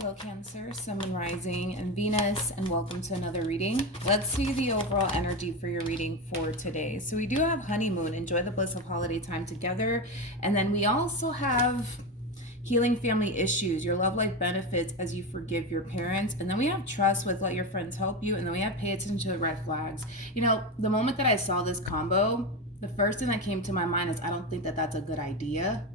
Hello Cancer, Sun, Moon, Rising, and Venus, and welcome to another reading. Let's see the overall energy for your reading for today. So we do have honeymoon, enjoy the bliss of holiday time together, and then we also have healing family issues, your love life benefits as you forgive your parents, and then we have trust with let your friends help you, and then we have pay attention to the red flags. You know, the moment that I saw this combo, the first thing that came to my mind is I don't think that that's a good idea.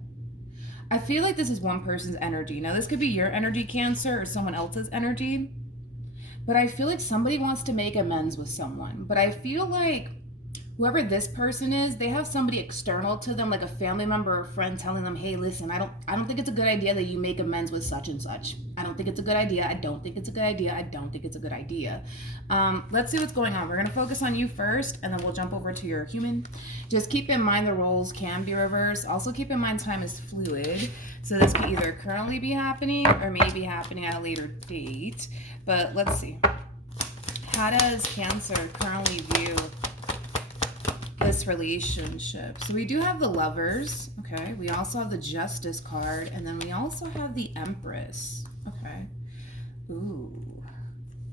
I feel like this is one person's energy. Now, this could be your energy, Cancer, or someone else's energy. But I feel like somebody wants to make amends with someone. But I feel like whoever this person is, they have somebody external to them, like a family member or friend telling them, hey, listen, I don't think it's a good idea that you make amends with such and such. I don't think it's a good idea. I don't think it's a good idea. I don't think it's a good idea. Let's see what's going on. We're going to focus on you first, and then we'll jump over to your human. Just keep in mind the roles can be reversed. Also keep in mind time is fluid. So this could either currently be happening or may be happening at a later date. But let's see. How does Cancer currently view this relationship? So we do have the Lovers, okay? We also have the Justice card, and then we also have the Empress, okay? Ooh,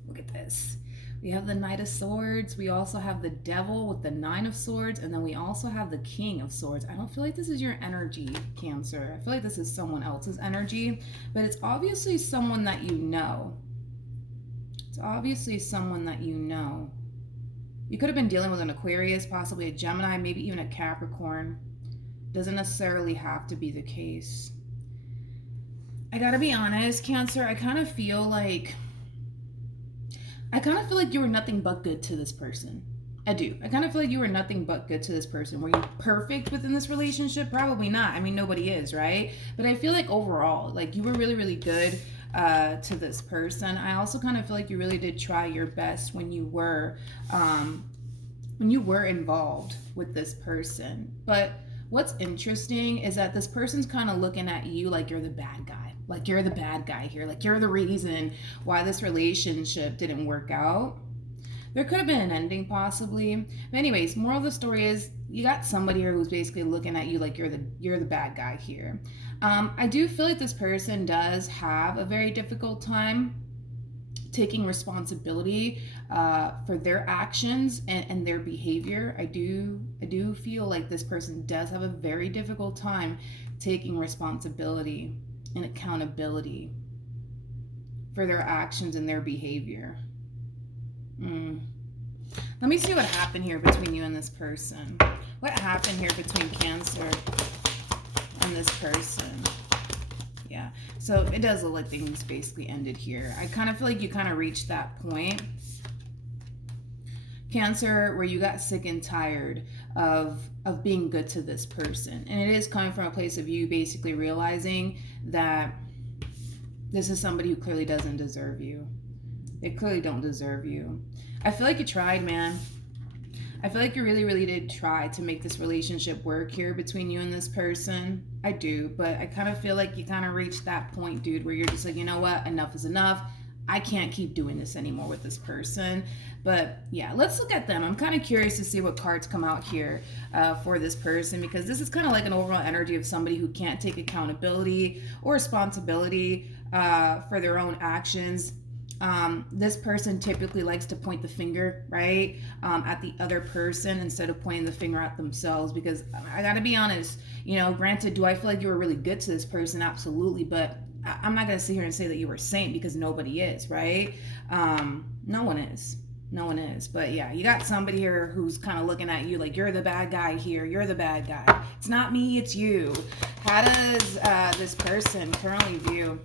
look at this. We have the Knight of Swords. We also have the Devil with the Nine of Swords, and then we also have the King of Swords. I don't feel like this is your energy, Cancer. I feel like this is someone else's energy, but it's obviously someone that you know. It's obviously someone that you know. You could have been dealing with an Aquarius, possibly a Gemini, maybe even a Capricorn. Doesn't necessarily have to be the case. I gotta be honest, Cancer, I kind of feel like you were nothing but good to this person. I do. I kind of feel like you were nothing but good to this person. Were you perfect within this relationship? Probably not. I mean, nobody is, right? But I feel like overall, like you were really, really good to this person. I also kind of feel like you really did try your best when you were involved with this person. But what's interesting is that this person's kind of looking at you like you're the bad guy. Like you're the bad guy here. Like you're the reason why this relationship didn't work out. There could have been an ending possibly. But anyways, moral of the story is you got somebody here who's basically looking at you like you're the bad guy here. I do feel like this person does have a very difficult time taking responsibility for their actions and their behavior. I do feel like this person does have a very difficult time taking responsibility and accountability for their actions and their behavior. Let me see what happened here between you and this person. What happened here between Cancer and this person? Yeah, so it does look like things basically ended here. I kind of feel like you kind of reached that point, Cancer, where you got sick and tired of being good to this person. And it is coming from a place of you basically realizing that this is somebody who clearly doesn't deserve you. They clearly don't deserve you. I feel like you tried, man. I feel like you really, really did try to make this relationship work here between you and this person. I do, but I kind of feel like you kind of reached that point, dude, where you're just like, you know what? Enough is enough. I can't keep doing this anymore with this person. But yeah, let's look at them. I'm kind of curious to see what cards come out here for this person, because this is kind of like an overall energy of somebody who can't take accountability or responsibility for their own actions. This person typically likes to point the finger, right, at the other person instead of pointing the finger at themselves. Because I gotta be honest, you know, granted, do I feel like you were really good to this person? Absolutely. But I'm not gonna sit here and say that you were a saint, because nobody is, right? No one is. No one is. But yeah, you got somebody here who's kind of looking at you like you're the bad guy here. You're the bad guy. It's not me, it's you. How does this person currently view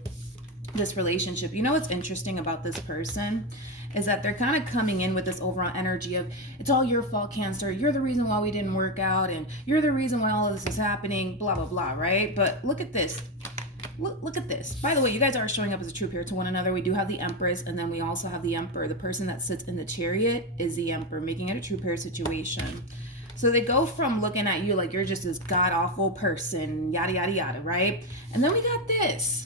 this relationship? You know what's interesting about this person is that they're kind of coming in with this overall energy of it's all your fault, Cancer. You're the reason why we didn't work out, and you're the reason why all of this is happening, blah, blah, blah, right? But look at this. Look at this. By the way, you guys are showing up as a true pair to one another. We do have the Empress, and then we also have the Emperor. The person that sits in the Chariot is the Emperor, making it a true pair situation. So they go from looking at you like you're just this god-awful person, yada, yada, yada, right? And then we got this.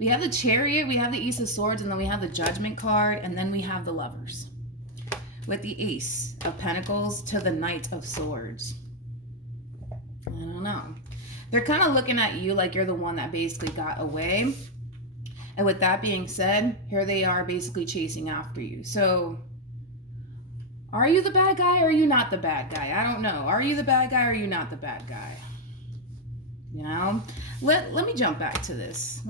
We have the Chariot, we have the Ace of Swords, and then we have the Judgment card, and then we have the Lovers with the Ace of Pentacles to the Knight of Swords. I don't know. They're kind of looking at you like you're the one that basically got away. And with that being said, here they are basically chasing after you. So are you the bad guy or are you not the bad guy? I don't know. Are you the bad guy or are you not the bad guy? You know? Let me jump back to this.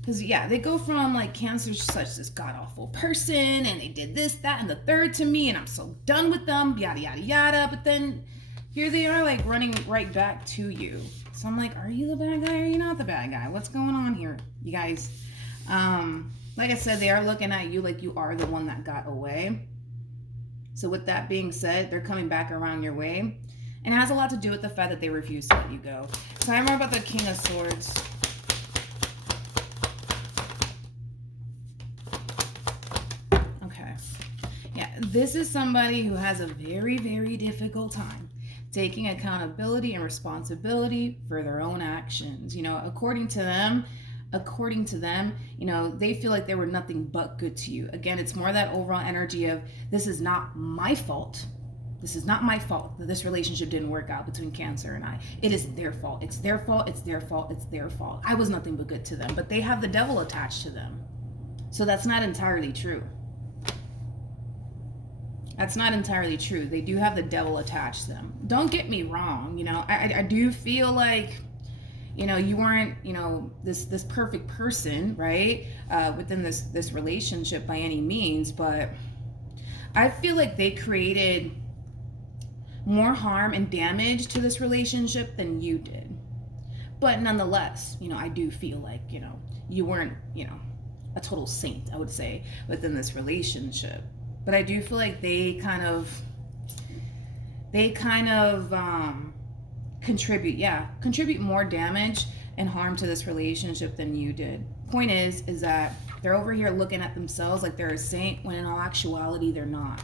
Because, yeah, they go from like Cancer's such this god awful person and they did this, that, and the third to me and I'm so done with them, yada, yada, yada. But then here they are like running right back to you. So I'm like, are you the bad guy or are you not the bad guy? What's going on here, you guys? Like I said, they are looking at you like you are the one that got away. So with that being said, they're coming back around your way. And it has a lot to do with the fact that they refuse to let you go. So I remember about the King of Swords. Okay. Yeah, this is somebody who has a very, very difficult time taking accountability and responsibility for their own actions. You know, according to them, you know, they feel like they were nothing but good to you. Again, it's more that overall energy of this is not my fault. This is not my fault that this relationship didn't work out between Cancer and I. It is their fault. It's their fault. It's their fault. It's their fault. I was nothing but good to them, but they have the devil attached to them. So that's not entirely true. That's not entirely true. They do have the devil attached to them. Don't get me wrong. You know, I do feel like, you know, you weren't, you know, this perfect person, right? Within this relationship by any means, but I feel like they created more harm and damage to this relationship than you did. But nonetheless, you know, I do feel like, you know, you weren't, you know, a total saint, I would say, within this relationship. But I do feel like they kind of contribute more damage and harm to this relationship than you did. Point is that they're over here looking at themselves like they're a saint when in all actuality they're not.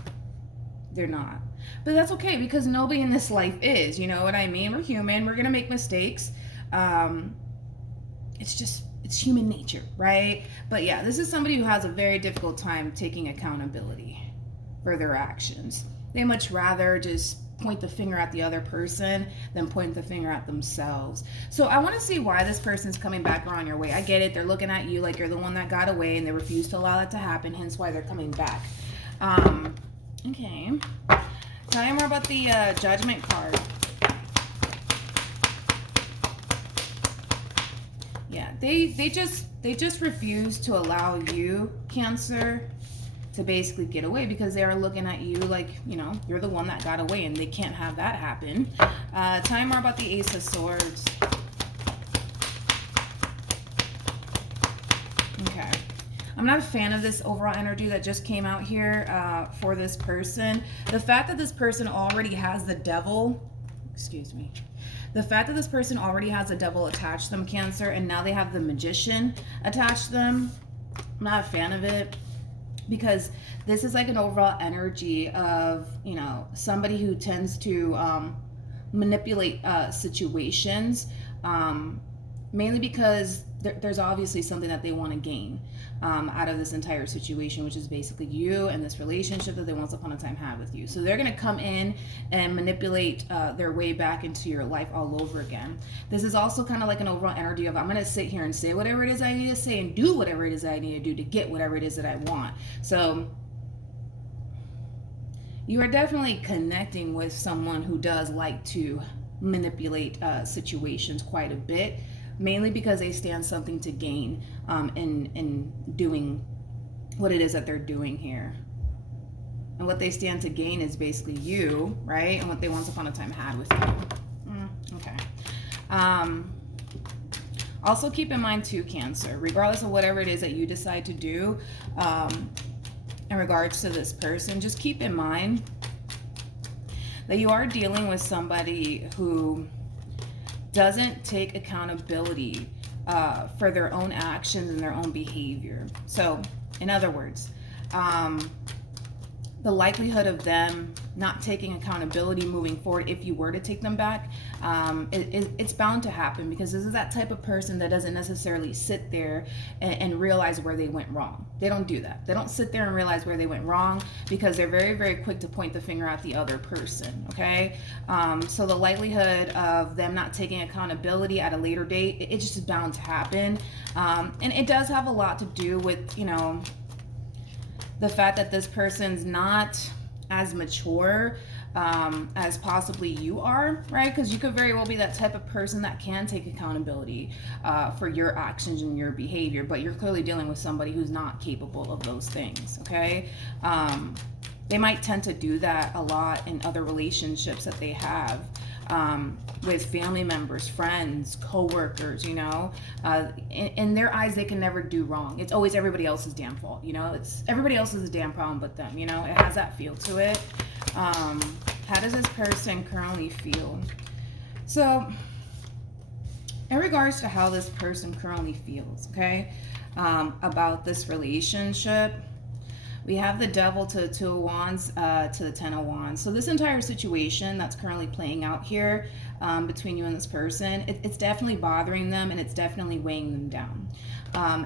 They're not. But that's okay because nobody in this life is, you know what I mean? We're human, we're gonna make mistakes. It's human nature, right? But yeah, this is somebody who has a very difficult time taking accountability for their actions. They much rather just point the finger at the other person than point the finger at themselves. So I want to see why this person's coming back around your way. I get it. They're looking at you like you're the one that got away and they refuse to allow that to happen, hence why they're coming back. Okay. Tell me more about the Judgment card. Yeah, they just refuse to allow you, Cancer, to basically get away because they are looking at you like, you know, you're the one that got away and they can't have that happen. Tell me more about the Ace of Swords. Okay. I'm not a fan of this overall energy that just came out here for this person. The fact that this person already has the devil, the fact that this person already has the devil attached to them, Cancer, and now they have the Magician attached to them, I'm not a fan of it. Because this is like an overall energy of, you know, somebody who tends to manipulate situations, mainly because there's obviously something that they want to gain out of this entire situation, which is basically you and this relationship that they once upon a time had with you. So they're going to come in and manipulate their way back into your life all over again. This is also kind of like an overall energy of I'm going to sit here and say whatever it is I need to say and do whatever it is I need to do to get whatever it is that I want. So you are definitely connecting with someone who does like to manipulate situations quite a bit, mainly because they stand something to gain in doing what it is that they're doing here. And what they stand to gain is basically you, right? And what they once upon a time had with you. Okay. Also keep in mind too, Cancer, regardless of whatever it is that you decide to do in regards to this person, just keep in mind that you are dealing with somebody who doesn't take accountability for their own actions and their own behavior. So, in other words, the likelihood of them not taking accountability moving forward, if you were to take them back, it's bound to happen, because this is that type of person that doesn't necessarily sit there and realize where they went wrong. They don't do that. They don't sit there and realize where they went wrong, because they're very, very quick to point the finger at the other person, okay? So the likelihood of them not taking accountability at a later date, it's just bound to happen. And it does have a lot to do with, you know, the fact that this person's not as mature as possibly you are, right? Because you could very well be that type of person that can take accountability for your actions and your behavior, but you're clearly dealing with somebody who's not capable of those things, okay? They might tend to do that a lot in other relationships that they have, with family members, friends, co-workers, you know. In their eyes, they can never do wrong. It's always everybody else's damn fault, you know. It's everybody else's damn problem but them, you know. It has that feel to it. How does this person currently feel? So, in regards to how this person currently feels, okay, about this relationship, we have the Devil to the Two of Wands to the Ten of Wands. So this entire situation that's currently playing out here between you and this person, it's definitely bothering them, and it's definitely weighing them down.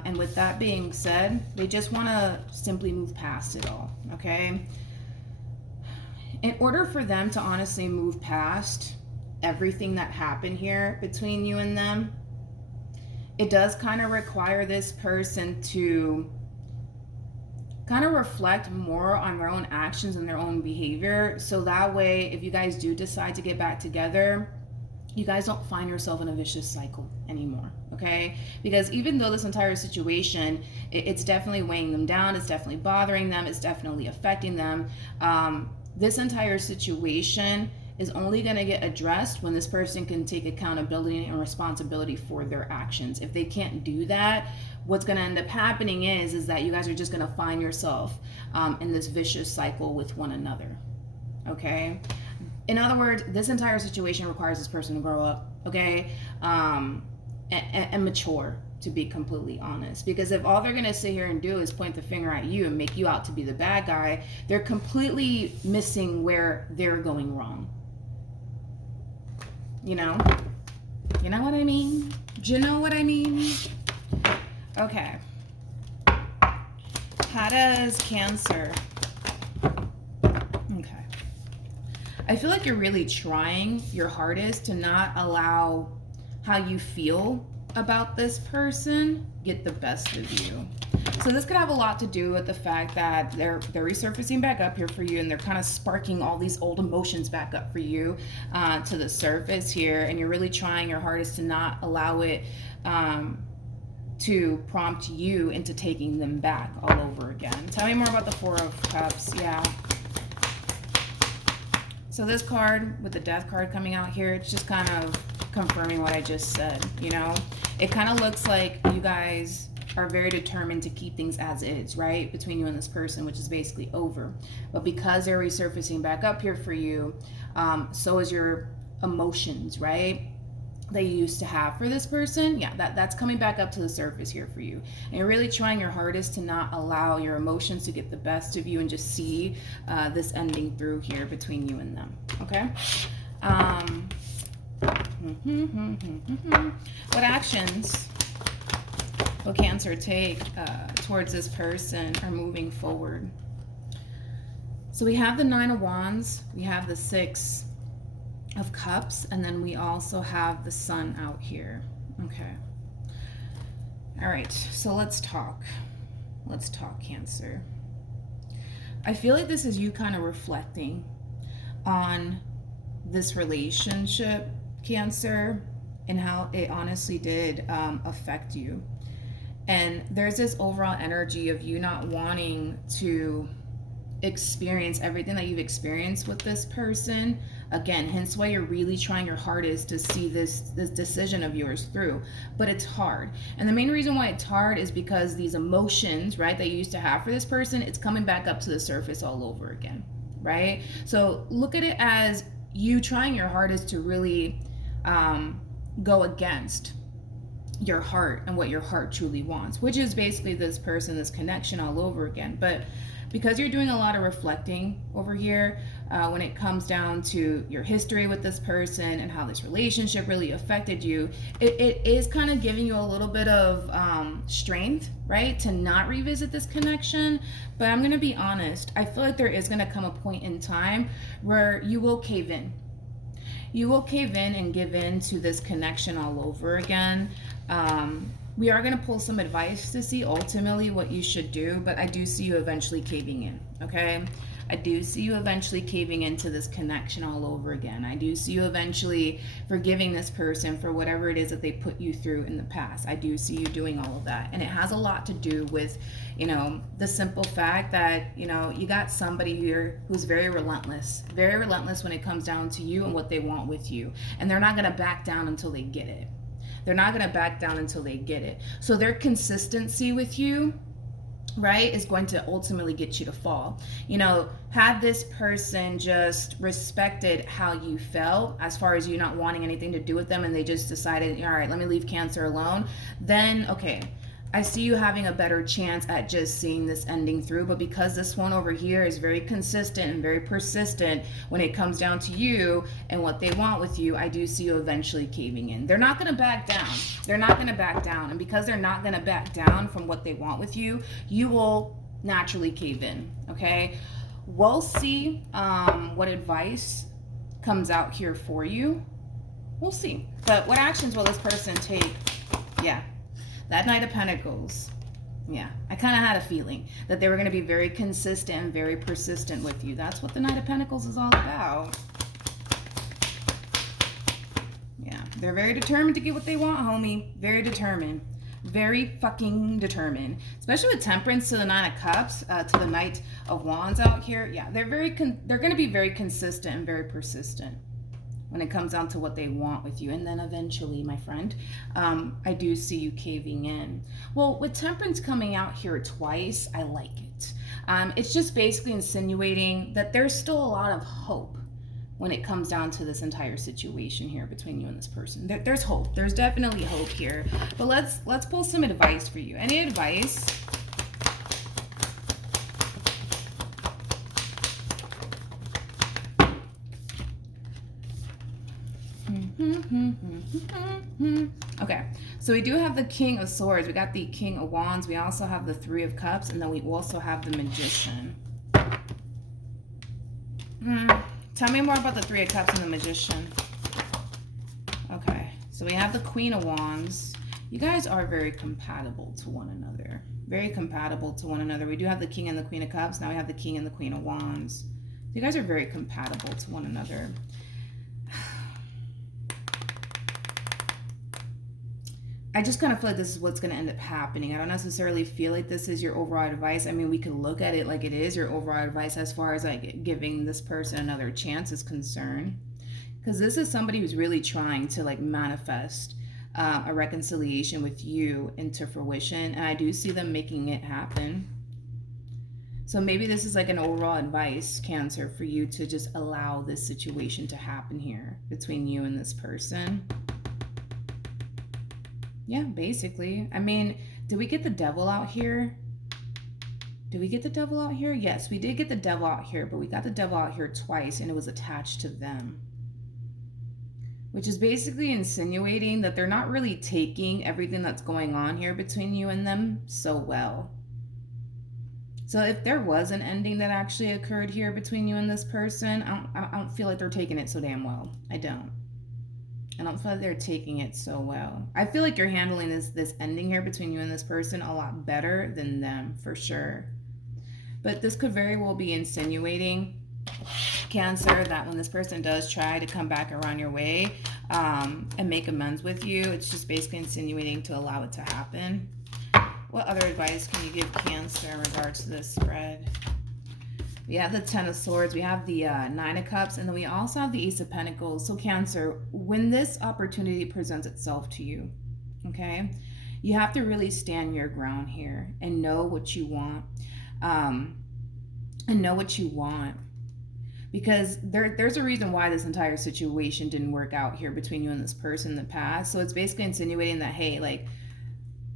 And with that being said, they just want to simply move past it all, okay? In order for them to honestly move past everything that happened here between you and them, it does kind of require this person to kind of reflect more on their own actions and their own behavior, so that way, if you guys do decide to get back together, you guys don't find yourself in a vicious cycle anymore, okay? Because even though this entire situation, it's definitely weighing them down, it's definitely bothering them, it's definitely affecting them, this entire situation is only going to get addressed when this person can take accountability and responsibility for their actions. If they can't do that, what's going to end up happening is that you guys are just going to find yourself in this vicious cycle with one another, okay? In other words, this entire situation requires this person to grow up, okay, and mature, to be completely honest. Because if all they're going to sit here and do is point the finger at you and make you out to be the bad guy, they're completely missing where they're going wrong. You know what I mean? Do you know what I mean? Okay. How does Cancer? Okay. I feel like you're really trying your hardest to not allow how you feel about this person get the best of you. So this could have a lot to do with the fact that they're resurfacing back up here for you, and they're kind of sparking all these old emotions back up for you to the surface here, and you're really trying your hardest to not allow it to prompt you into taking them back all over again. Tell me more about the Four of Cups. Yeah. So this card with the Death card coming out here, it's just kind of confirming what I just said, you know? It kind of looks like you guys are very determined to keep things as is, right? Between you and this person, which is basically over. But because they're resurfacing back up here for you, so is your emotions, right? That you used to have for this person. Yeah, that's coming back up to the surface here for you. And you're really trying your hardest to not allow your emotions to get the best of you and just see this ending through here between you and them, okay? What actions will Cancer take towards this person or moving forward? So we have the Nine of Wands, we have the Six of Cups, and then we also have the Sun out here. Okay. All right, so let's talk. Let's talk, Cancer. I feel like this is you kind of reflecting on this relationship, Cancer, and how it honestly did affect you. And there's this overall energy of you not wanting to experience everything that you've experienced with this person again, hence why you're really trying your hardest to see this decision of yours through. But it's hard, and the main reason why it's hard is because these emotions, right, that you used to have for this person, it's coming back up to the surface all over again, right? So look at it as you trying your hardest to really go against your heart and what your heart truly wants, which is basically this person, this connection all over again. But because you're doing a lot of reflecting over here when it comes down to your history with this person and how this relationship really affected you. It is kind of giving you a little bit of strength, right, to not revisit this connection. But I'm going to be honest, I feel like there is going to come a point in time where you will cave in. You will cave in and give in to this connection all over again. We are going to pull some advice to see ultimately what you should do, but I do see you eventually caving in, okay? I do see you eventually caving into this connection all over again. I do see you eventually forgiving this person for whatever it is that they put you through in the past. I do see you doing all of that. And it has a lot to do with, the simple fact that, you got somebody here who's very relentless when it comes down to you and what they want with you. And they're not going to back down until they get it. They're not going to back down until they get it. So their consistency with you, right, is going to ultimately get you to fall. Had this person just respected how you felt as far as you not wanting anything to do with them, and they just decided, all right, let me leave Cancer alone, then okay, I see you having a better chance at just seeing this ending through. But because this one over here is very consistent and very persistent when it comes down to you and what they want with you, I do see you eventually caving in. They're not going to back down. They're not going to back down. And because they're not going to back down from what they want with you, you will naturally cave in, okay? We'll see what advice comes out here for you. We'll see. But what actions will this person take? Yeah. That Knight of Pentacles, yeah, I kind of had a feeling that they were going to be very consistent and very persistent with you. That's what the Knight of Pentacles is all about. Yeah, they're very determined to get what they want, homie. Very determined. Very fucking determined. Especially with Temperance to the Nine of Cups, to the Knight of Wands out here. Yeah, they're going to be very consistent and very persistent when it comes down to what they want with you. And then eventually, my friend, I do see you caving in. Well, with Temperance coming out here twice, I like it. It's just basically insinuating that there's still a lot of hope when it comes down to this entire situation here between you and this person. There's hope. There's definitely hope here. But let's pull some advice for you. Any advice? Okay, so we do have the King of Swords. We got the King of Wands. We also have the Three of Cups, and then we also have the Magician. Tell me more about the Three of Cups and the Magician. Okay, so we have the Queen of Wands. You guys are very compatible to one another. Very compatible to one another. We do have the King and the Queen of Cups. Now we have the King and the Queen of Wands. You guys are very compatible to one another. I just kind of feel like this is what's going to end up happening. I don't necessarily feel like this is your overall advice. I mean, we could look at it like it is your overall advice as far as like giving this person another chance is concerned. Because this is somebody who's really trying to like manifest a reconciliation with you into fruition. And I do see them making it happen. So maybe this is like an overall advice, Cancer, for you to just allow this situation to happen here between you and this person. Yeah, basically. I mean, did we get the Devil out here? Did we get the Devil out here? Yes, we did get the Devil out here, but we got the Devil out here twice, and it was attached to them. Which is basically insinuating that they're not really taking everything that's going on here between you and them so well. So if there was an ending that actually occurred here between you and this person, I don't feel like they're taking it so damn well. I don't feel like they're taking it so well. I feel like you're handling this ending here between you and this person a lot better than them, for sure. But this could very well be insinuating, Cancer, that when this person does try to come back around your way and make amends with you, it's just basically insinuating to allow it to happen. What other advice can you give Cancer in regards to this spread? We have the Ten of Swords, we have the Nine of Cups, and then we also have the Ace of Pentacles. So Cancer, when this opportunity presents itself to you, okay, you have to really stand your ground here and know what you want. Because there's a reason why this entire situation didn't work out here between you and this person in the past. So it's basically insinuating that, hey, like,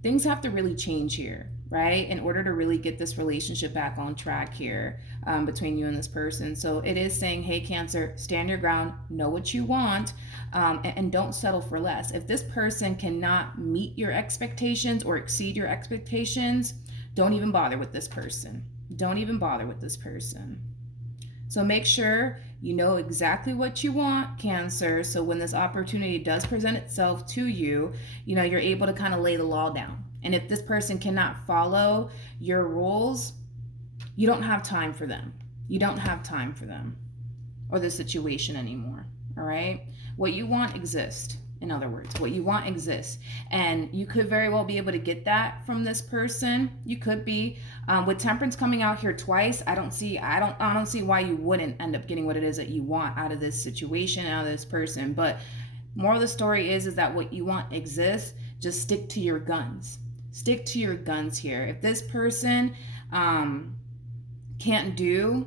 things have to really change here. right? In order to really get this relationship back on track here between you and this person. So it is saying, hey, Cancer, stand your ground, know what you want, and don't settle for less. If this person cannot meet your expectations or exceed your expectations, don't even bother with this person. Don't even bother with this person. So make sure you know exactly what you want, Cancer, so when this opportunity does present itself to you, you know, you're able to kind of lay the law down. And if this person cannot follow your rules, you don't have time for them. You don't have time for them or the situation anymore, all right? What you want exists. In other words, what you want exists. And you could very well be able to get that from this person. You could be. With Temperance coming out here twice, I don't see why you wouldn't end up getting what it is that you want out of this situation, out of this person. But moral of the story is that what you want exists. Just stick to your guns. Stick to your guns here. If this person can't do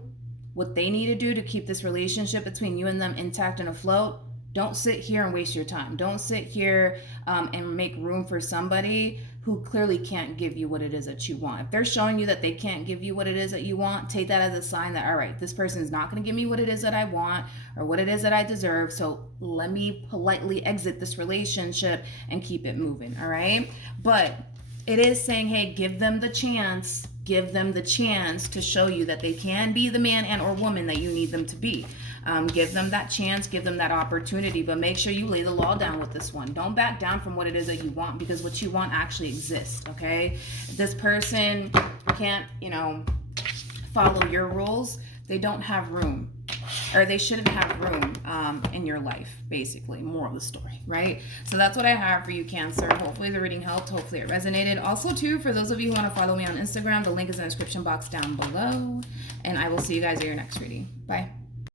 what they need to do to keep this relationship between you and them intact and afloat, don't sit here and waste your time. Don't sit here and make room for somebody who clearly can't give you what it is that you want. If they're showing you that they can't give you what it is that you want, take that as a sign that, all right, this person is not going to give me what it is that I want or what it is that I deserve. So let me politely exit this relationship and keep it moving, all right? But it is saying, hey, give them the chance. Give them the chance to show you that they can be the man and or woman that you need them to be. Give them that chance, give them that opportunity, but make sure you lay the law down with this one. Don't back down from what it is that you want, because what you want actually exists, okay? If this person can't, follow your rules, they don't have room, or they shouldn't have room in your life, basically. Moral of the story, right? So that's what I have for you, Cancer. Hopefully the reading helped. Hopefully it resonated. Also, too, for those of you who want to follow me on Instagram, the link is in the description box down below. And I will see you guys at your next reading. Bye.